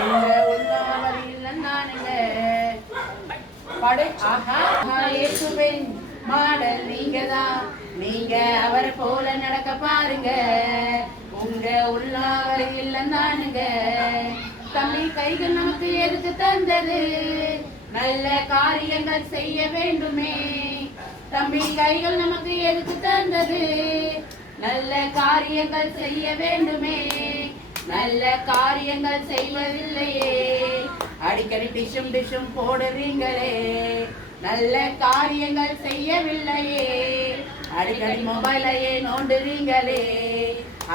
உங்க உள்ளவர் இல்லைன்னானுங்க படை ஆஹா இயேசுவின் மாடல் நீங்கதான். நீங்க அவரை போல நடக்க பாருங்க. உங்க உள்ளவர் இல்லைன்னானுங்க. தம்பி கைகள் நமக்கு எதுக்கு தந்தது? நல்ல காரியங்கள் செய்ய வேண்டுமே. தம்பி கைகள் நமக்கு எதுக்கு தந்தது? நல்ல காரியங்கள் செய்ய வேண்டுமே. நல்ல காரியங்கள் செய்வதில்லையே. அடிக்கடி டிஷும் போடுறீங்களே. நல்ல காரியங்கள் செய்யவில்லையே. அடிக்கடி மொபைலையே நோண்டுறீங்களே.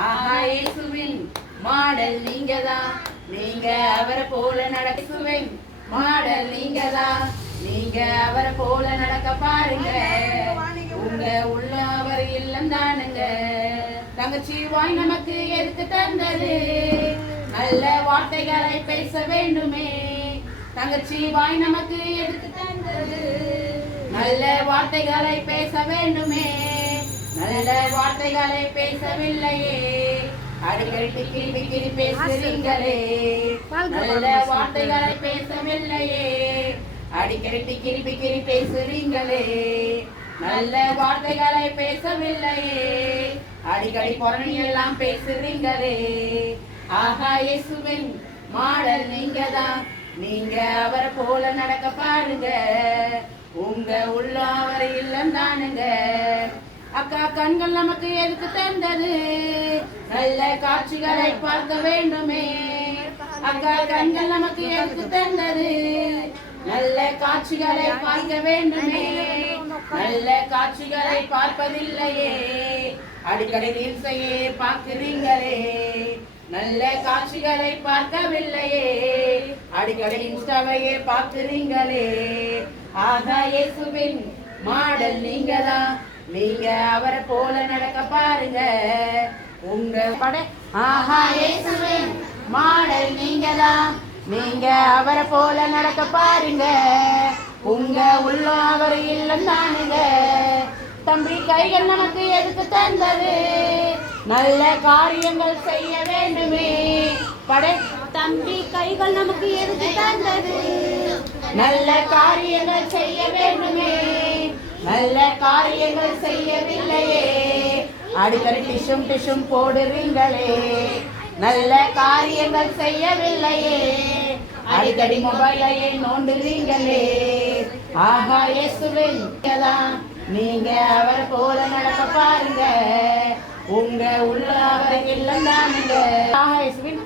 ஆஹா இயேசுவின் மாடல் நீங்கதான். நீங்க அவரை போல நடக்குவேன் மாடல் நீங்கதான். நீங்க அவரை போல நடக்க பாருங்க. உங்க உள்ள அவர் இல்லம் தானுங்க. தங்கச்சி வாய் நமக்கு எதுக்கு தந்தது? நல்ல வார்த்தைகளை பேச வேண்டுமே. தங்கச்சி வாய் நமக்கு எதுக்கு தந்தது? நல்ல வார்த்தைகளை பேச வேண்டுமே. நல்ல வார்த்தைகளை பேசவில்லையே. அடிக்கடி கிளி பேசுறீங்களே. நல்ல வார்த்தைகளை பேசவில்லையே. அடிக்கடி கிளி பேசுறீங்களே. நல்ல வார்த்தைகளை பேசவில்லையே. அடிக்கடி புறணி எல்லாம் பேசுறீங்களே. ஆஹா இயேசுவின் மாடல் நீங்கதான். நீங்க அவரை போல நடக்க பாருங்க. உங்க உள்ள அவர் இல்லைந்தானுங்க. அக்கா கண்கள் நமக்கு எதுக்கு தந்தது? நல்ல காட்சிகளை பார்க்க வேண்டுமே. அக்கா கண்கள் நமக்கு எதுக்கு தந்தது? நல்ல காட்சிகளை பார்க்க வேண்டுமே. நல்ல காட்சிகளை பார்ப்பதில்லையே. அடிக்கடி ரீல்ஸையே பார்க்கிறீங்களே. நல்ல காட்சிகளை பார்க்கவில்லையே. அடிக்கடி இன்ஸ்டாவையே பார்க்கிறீங்களே. ஆகா இயேசுவின் மாடல் நீங்கதான். நீங்க அவரை போல நடக்க பாருங்க. உங்க படை ஆஹா இயேசுவின் மாடல் நீங்கதான். நீங்க அவரை போல நடக்க பாருங்க. உங்க உள்ள அவர் இல்லம் தானுங்க. தம்பி கைகள் நமக்கு எதுக்கு தந்தது? நல்ல காரியங்கள் செய்ய வேண்டுமே. படை தம்பி கைகள் நமக்கு எதுக்கு தந்தது? நல்ல காரியங்கள் செய்ய வேண்டுமே. நல்ல காரியங்கள் செய்யவில்லையே. அடிக்கடி டிஷும் போடுறீங்களே. நல்ல காரியங்கள் செய்யவில்லையே. அடிக்கடி மொபைலையே நோண்டுறீங்களே. ஆஹா இயேசுவின் நீங்க அவரை போல நடக்க பாருங்க. உங்க உள்ள அவரை இல்லைந்தானுங்க. ஆஹா இயேசுவின்